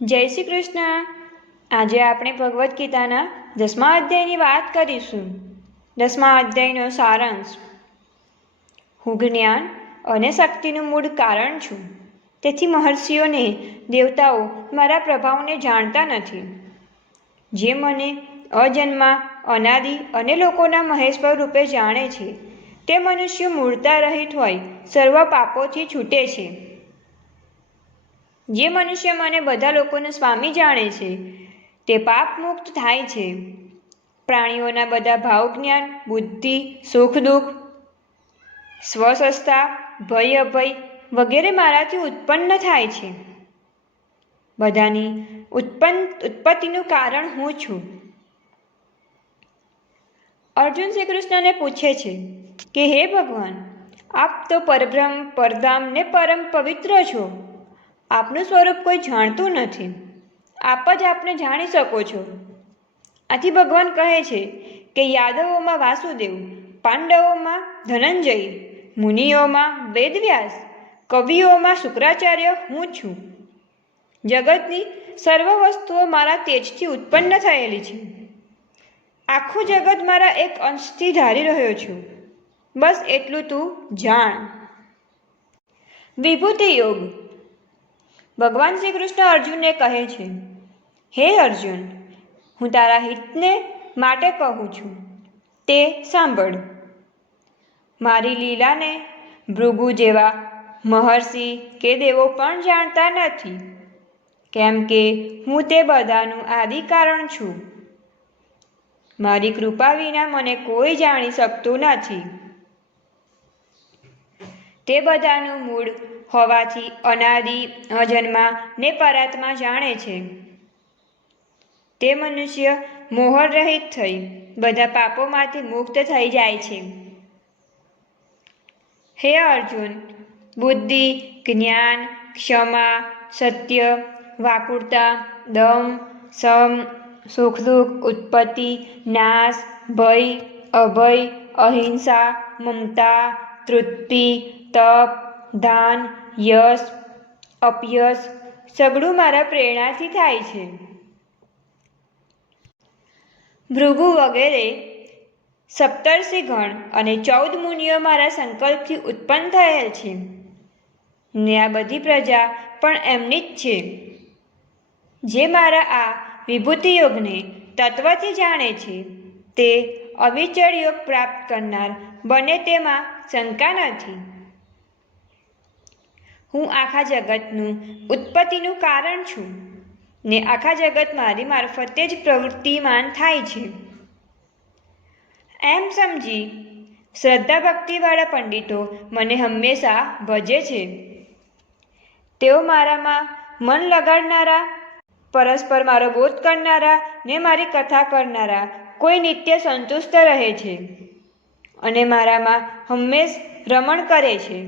જય શ્રી કૃષ્ણ. આજે આપણે ભગવદ્ ગીતાના 10મા અધ્યાયની વાત કરીશું. 10મા અધ્યાયનો સારાંશ. હું જ્ઞાન અને શક્તિનું મૂળ કારણ છું. તેથી મહર્ષિઓને દેવતાઓ મારા પ્રભાવને જાણતા નથી. જે મને અજન્મા, અનાદિ અને લોકોના મહેશ્વર રૂપે જાણે છે, તે મનુષ્ય મૂળતા રહિત હોય સર્વ પાપોથી છૂટે છે. જે મનુષ્ય મને બધા લોકોનો સ્વામી જાણે છે, તે પાપ મુક્ત થાય છે. પ્રાણીઓના બધા ભાવ જ્ઞાન, બુદ્ધિ, સુખ દુઃખ, સ્વસત્તા, ભય અભય વગેરે મારાથી ઉત્પન્ન થાય છે. બધાની ઉત્પત્તિનું કારણ હું છું. અર્જુન શ્રી કૃષ્ણને પૂછે છે કે હે ભગવાન, આપ તો પરબ્રહ્મ, પરધામ ને પરમ પવિત્ર છો. આપનું સ્વરૂપ કોઈ જાણતું નથી. આપ જ આપને જાણી શકો છો. આથી ભગવાન કહે છે કે યાદવોમાં વાસુદેવ, પાંડવોમાં ધનંજય, મુનિઓમાં વેદવ્યાસ, કવિઓમાં શુક્રાચાર્ય હું છું. જગતની સર્વ વસ્તુઓ મારા તેજથી ઉત્પન્ન થયેલી છે. આખું જગત મારા એક અંશથી ધારી રહ્યો છું. બસ એટલું તું જાણ. વિભૂતિ યોગ. ભગવાન શ્રી કૃષ્ણ અર્જુનને કહે છે, હે અર્જુન, હું તારા હિતને માટે કહું છું, તે સાંભળ. મારી લીલાને ભૃગુ જેવા મહર્ષિ કે દેવો પણ જાણતા નથી, કેમ કે હું તે બધાનું આદિ કારણ છું. મારી કૃપા વિના મને કોઈ જાણી શકતું નથી. તે બધાનું મૂળ હોવાથી અનાદિ, અજન્મા ને પરાત્મા જાણે છે. તે મનુષ્ય મોહરહિત થઈ બધા પાપોમાંથી મુક્ત થઈ જાય છે. હે અર્જુન, બુદ્ધિ, જ્ઞાન, ક્ષમા, સત્ય, વાકુળતા, દમ, સમ, સુખ દુઃખ, ઉત્પત્તિ, નાશ, ભય, અભય, અહિંસા, મમતા, તૃપ્તિ, તપ, દાન, યશ, અપયશ સગળું મારા પ્રેરણાથી થાય છે. ભૃગુ વગેરે સપ્તર્ષિગણ અને 14 મુનિઓ મારા સંકલ્પથી ઉત્પન્ન થયેલ છે. ને આ બધી પ્રજા પણ એમની જ છે. જે મારા આ વિભૂતિ યોગને તત્વથી જાણે છે, તે અવિચળ યોગ પ્રાપ્ત કરનાર બને તેમાં શંકા નથી. હું આખા જગતનું ઉત્પત્તિનું કારણ છું, ને આખા જગત મારી મારફતે જ પ્રવૃત્તિમાન થાય છે. એમ સમજી શ્રદ્ધા ભક્તિવાળા પંડિતો મને હંમેશા ભજે છે. તેઓ મારામાં મન લગાડનારા, પરસ્પર મારો બોધ કરનારા ને મારી કથા કરનારા કોઈ નિત્ય સંતુષ્ટ રહે છે અને મારામાં હંમેશ રમણ કરે છે.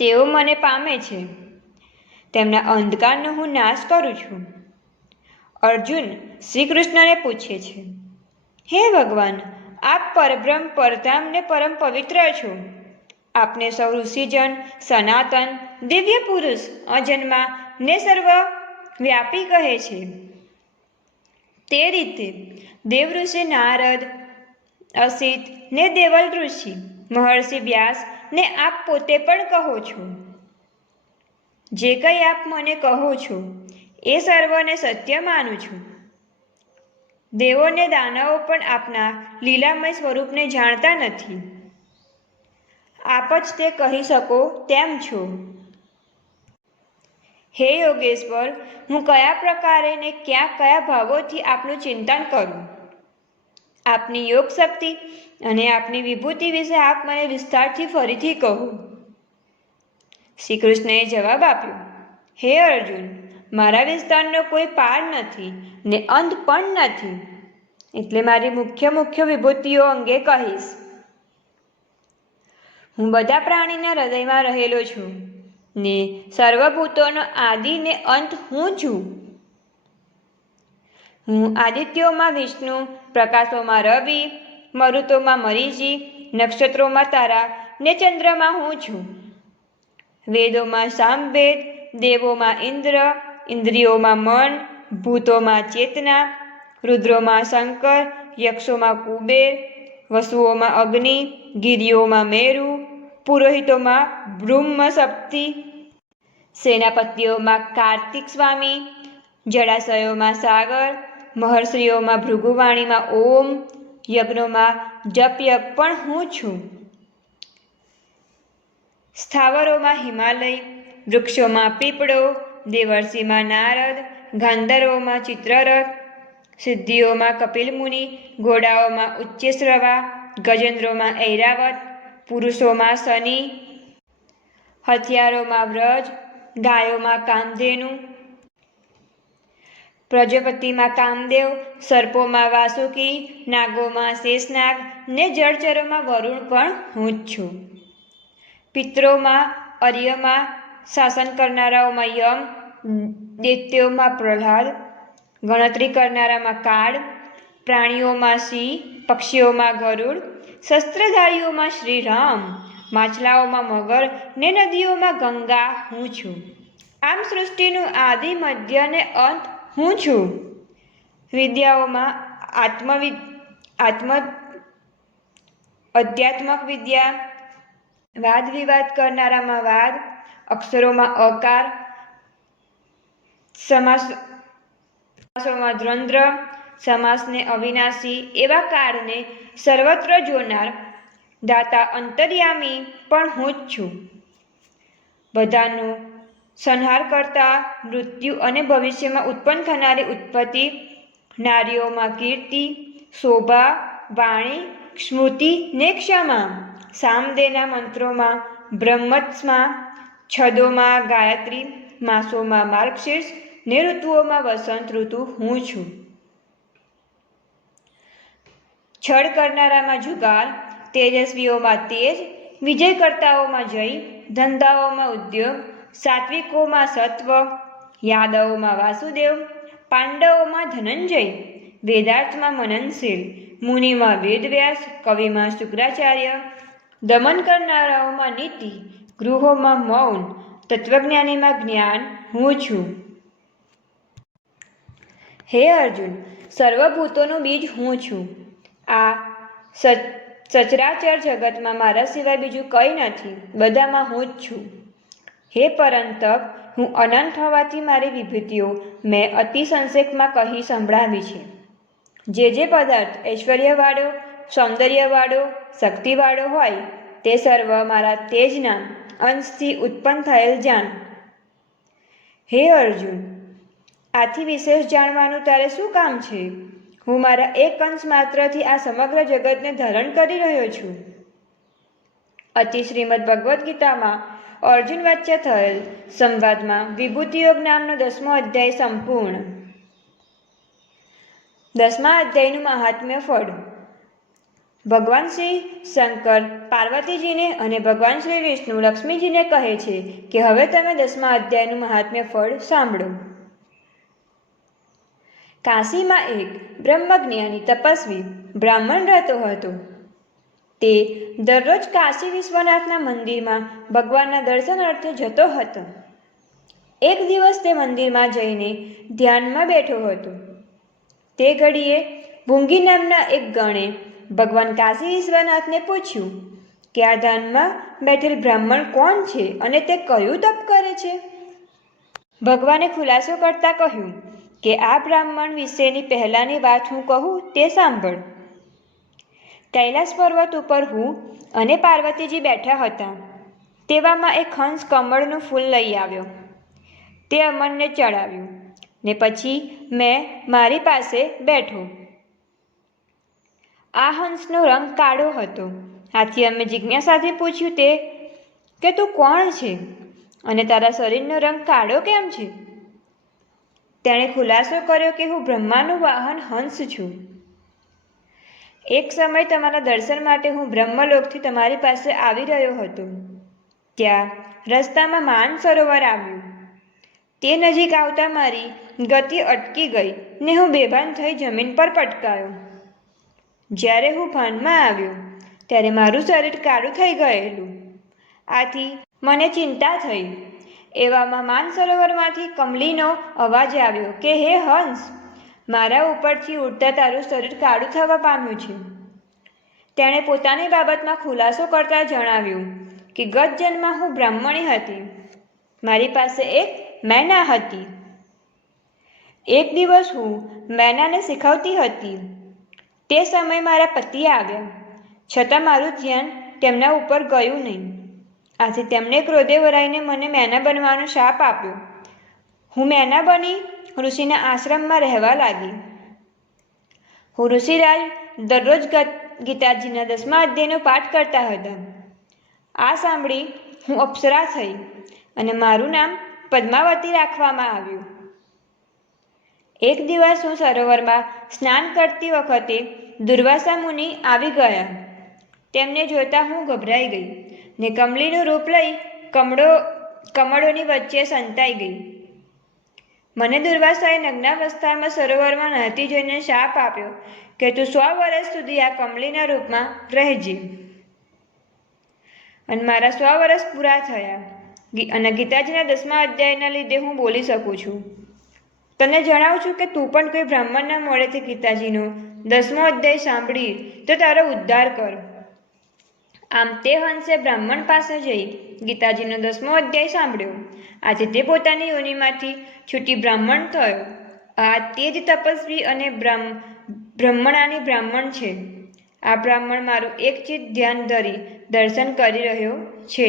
તેઓ મને પામે છે. તેમના અંધકારનો હું નાશ કરું છું. અર્જુન શ્રી કૃષ્ણને પૂછે છે, હે ભગવાન, આપ પરબ્રહ્મ, પરધામ ને પરમ પવિત્ર છો. આપને સૌ ઋષિજન સનાતન, દિવ્ય પુરુષ, અજન્મા ને સર્વ વ્યાપી કહે છે. તે રીતે દેવઋષિ નારદ, અસિત ને દેવલ ઋષિ, મહર્ષિ વ્યાસ ને આપ પોતે પણ કહો છો. જે કંઈ આપ મને કહો છો એ સર્વને સત્ય માનું છું. દેવો ને દાનવો પણ આપના લીલામય સ્વરૂપને જાણતા નથી. આપ જ તે કહી શકો તેમ છો. હે યોગેશ્વર, હું કયા પ્રકારે ને કયા ભાવોથી આપનું ચિંતન કરું? આપની યોગ શક્તિ અને આપની વિભૂતિ વિશે આપ મને વિસ્તારથી ફરીથી કહો. શ્રી કૃષ્ણએ જવાબ આપ્યો, હે અર્જુન, મારા વિસ્તારનો કોઈ પાર નથી ને અંત પણ નથી. એટલે મારી મુખ્ય વિભૂતિઓ અંગે કહીશ. હું બધા પ્રાણીના હૃદયમાં રહેલો છું ને સર્વભૂતોનો આદિ ને અંત હું છું. હું આદિત્યોમાં વિષ્ણુ, પ્રકાશોમાં રવિ, મરુતોમાં મરીચી, નક્ષત્રોમાં તારા ને ચંદ્રમાં હું છું. વેદોમાં સામવેદ, દેવોમાં ઇન્દ્ર, ઇન્દ્રિયોમાં મન, ભૂતોમાં ચેતના, રુદ્રોમાં શંકર, યક્ષોમાં કુબેર, વસુઓમાં અગ્નિ, ગિરિઓમાં મેરુ, પુરોહિતોમાં બ્રહ્મ શક્તિ, સેનાપતિઓમાં કાર્તિક સ્વામી, જળાશયોમાં સાગર, મહર્ષિઓમાં ભૃગુવાણીમાં ઓમ, યજ્ઞોમાં જપયજ્ઞ પણ હું છું. સ્થાવરોમાં હિમાલય, વૃક્ષોમાં પીપળો, દેવર્ષિમાં નારદ, ગાંધર્વોમાં ચિત્રરથ, સિદ્ધિઓમાં કપિલ મુનિ, ઘોડાઓમાં ઉચ્ચૈશ્રવા, ગજેન્દ્રોમાં ઐરાવત, પુરુષોમાં શનિ, હથિયારોમાં વ્રજ, ગાયોમાં કામધેનુ, પ્રજાપતિમાં કામદેવ, સર્પોમાં વાસુકી, નાગોમાં શેષનાગ ને જળચરોમાં વરુણ પણ હું જ છું. પિતરોમાં અર્યમા, શાસન કરનારાઓમાં યમ, દૈત્યોમાં પ્રહલાદ, ગણતરી કરનારામાં કાળ, પ્રાણીઓમાં સિંહ, પક્ષીઓમાં ગરુડ, શસ્ત્રધારીઓમાં શ્રીરામ, માછલાઓમાં મગર ને નદીઓમાં ગંગા હું છું. આમ સૃષ્ટિનું આદિ, મધ્ય ને અંત હું છું. વિદ્યાઓમાં અધ્યાત્મક વિદ્યા, વાદ વિવાદ કરનારામાં વાદ, અક્ષરોમાં અકાર, સમાસોમાં દ્વંદ્વ, સમાસને અવિનાશી એવા કાળને સર્વત્ર જોનાર દાતા અંતર્યામી પણ હું જ છું. બધાનો સંહાર કરતા, મૃત્યુ અને ભવિષ્યમાં ઉત્પન્ન થનારી ઉત્પત્તિ, નારીઓમાં કીર્તિ, શોભા, વાણી, સ્મૃતિ ને ક્ષમા, સામદેના મંત્રોમાં બ્રહ્મસ્માં, છદોમાં ગાયત્રી, માસોમાં માર્ગશીર્ષ ને ઋતુઓમાં વસંત ઋતુ હું છું. છળ કરનારામાં જુગાર, તેજસ્વીઓમાં તેજ, વિજયકર્તાઓમાં જય, ધંધાઓમાં ઉદ્યોગ, સાત્વિકોમાં સત્વ, યાદવોમાં વાસુદેવ, પાંડવોમાં ધનંજય, વેદાર્થમાં મનનશીલ, મુનિમાં વેદવ્યાસ, કવિમાં શુક્રાચાર્ય, દમન કરનારાઓમાં નીતિ, ગૃહોમાં મૌન, તત્વજ્ઞાનીમાં જ્ઞાન હું છું. હે અર્જુન, સર્વભૂતોનું બીજ હું છું. આ સચરાચર જગતમાં મારા સિવાય બીજું કંઈ નથી, બધામાં હું જ છું. હે પરંતપ, હું અનંત હોવાથી મારી વિભૂતિઓ મેં અતિ સંક્ષેપમાં કહી સંભળાવી છે. જે પદાર્થ ઐશ્વર્યવાળો, સૌંદર્યવાળો, શક્તિવાળો હોય તે સર્વ મારા તેજના અંશથી ઉત્પન્ન થયેલ જાણ. હે અર્જુન, આથી વિશેષ જાણવાનું તારે શું કામ છે? હું મારા એક અંશ માત્રથી આ સમગ્ર જગતને ધારણ કરી રહ્યો છું. અતિ શ્રીમદ ભગવદ્ ગીતામાં અર્જુન વચ્ચે થયેલ સંવાદમાં વિભૂતિયોગ નામનો 10મો અધ્યાય સંપૂર્ણ. 10મા અધ્યાયનું મહાત્મ્ય ફળ. ભગવાન શ્રી શંકર પાર્વતીજીને અને ભગવાન શ્રી વિષ્ણુ લક્ષ્મીજીને કહે છે કે હવે તમે 10મા અધ્યાયનું મહાત્મ્ય ફળ સાંભળો. કાશીમાં એક બ્રહ્મજ્ઞાની તપસ્વી બ્રાહ્મણ રહેતો હતો. તે દરરોજ કાશી વિશ્વનાથના મંદિરમાં ભગવાનના દર્શન અર્થે જતો હતો. એક દિવસ તે મંદિરમાં જઈને ધ્યાનમાં બેઠો હતો. તે ઘડીએ ભૂંગી નામના એક ગણે ભગવાન કાશી વિશ્વનાથને પૂછ્યું કે આ ધ્યાનમાં બેઠેલ બ્રાહ્મણ કોણ છે અને તે કયું તપ કરે છે? ભગવાને ખુલાસો કરતા કહ્યું કે આ બ્રાહ્મણ વિશેની પહેલાંની વાત હું કહું તે સાંભળ. કૈલાસ પર્વત ઉપર હું અને પાર્વતીજી બેઠા હતા. તેવામાં એક હંસ કમળનું ફૂલ લઈ આવ્યો. તે અમરને ચડાવ્યું ને પછી મેં મારી પાસે બેઠો. આ હંસનો રંગ કાળો હતો. આથી અમે જિજ્ઞાસાથી પૂછ્યું કે તું કોણ છે અને તારા શરીરનો રંગ કાળો કેમ છે? તેણે ખુલાસો કર્યો કે હું બ્રહ્માનું વાહન હંસ છું. એક સમય તમારા દર્શન માટે હું બ્રહ્મલોકથી તમારી પાસે આવી રહ્યો હતો. ત્યાં રસ્તામાં માન સરોવર આવ્યું. તે નજીક આવતા મારી ગતિ અટકી ગઈ ને હું બેભાન થઈ જમીન પર પટકાયો. જ્યારે હું ભાનમાં આવ્યો ત્યારે મારું શરીર કાળું થઈ ગયેલું. આથી મને ચિંતા થઈ. એવામાં માનસરોવરમાંથી કમલીનો અવાજ આવ્યો કે હે હંસ, મારા ઉપરથી ઉડતા તારું શરીર કાળું થવા પામ્યું છે. તેણે પોતાની બાબતમાં ખુલાસો કરતા જણાવ્યું કે ગત જન્મમાં હું બ્રાહ્મણી હતી. મારી પાસે એક મેના હતી. એક દિવસ હું મેનાને શીખવતી હતી. તે સમયે મારા પતિ આવ્યા, છતાં મારું ધ્યાન તેમના ઉપર ગયું નહીં. આથી તેમણે ક્રોધે ભરાઈને મને મેના બનવાનો શાપ આપ્યો. હું મેના બની ઋષિના આશ્રમમાં રહેવા લાગી. હું ઋષિરાજ દરરોજ ગીતાજીના 10મા અધ્યાયનો પાઠ કરતા હતા. આ સાંભળી હું અપ્સરા થઈ અને મારું નામ પદ્માવતી રાખવામાં આવ્યું. એક દિવસ હું સરોવરમાં સ્નાન કરતી વખતે દુર્વાસા મુનિ આવી ગયા. તેમને જોતા હું ગભરાઈ ગઈ ને કમલીનું રૂપ લઈ કમળોની વચ્ચે સંતાઈ ગઈ. મને દુર્વાસાએ નગ્નાવસ્થામાં સરોવરમાં નહાતી જોઈને શાપ આપ્યો કે તું 100 વર્ષ સુધી આ કમલીના રૂપમાં રહેજે. અને મારા 100 વર્ષ પૂરા થયા અને ગીતાજીના 10મા અધ્યાયના લીધે હું બોલી શકું છું. તને જણાવું છું કે તું પણ કોઈ બ્રાહ્મણના મોઢેથી ગીતાજીનો 10મો અધ્યાય સાંભળી તો તારો ઉદ્ધાર કર. આમ તે હંસે બ્રાહ્મણ પાસે જઈ ગીતાજીનો 10મો અધ્યાય સાંભળ્યો. આથી તે પોતાની યોનિમાંથી છૂટી બ્રાહ્મણ થયો. આ તે જ તપસ્વી અને બ્રહ્મણાની બ્રાહ્મણ છે. આ બ્રાહ્મણ મારું એક ચિત્ત ધ્યાન ધરી દર્શન કરી રહ્યો છે.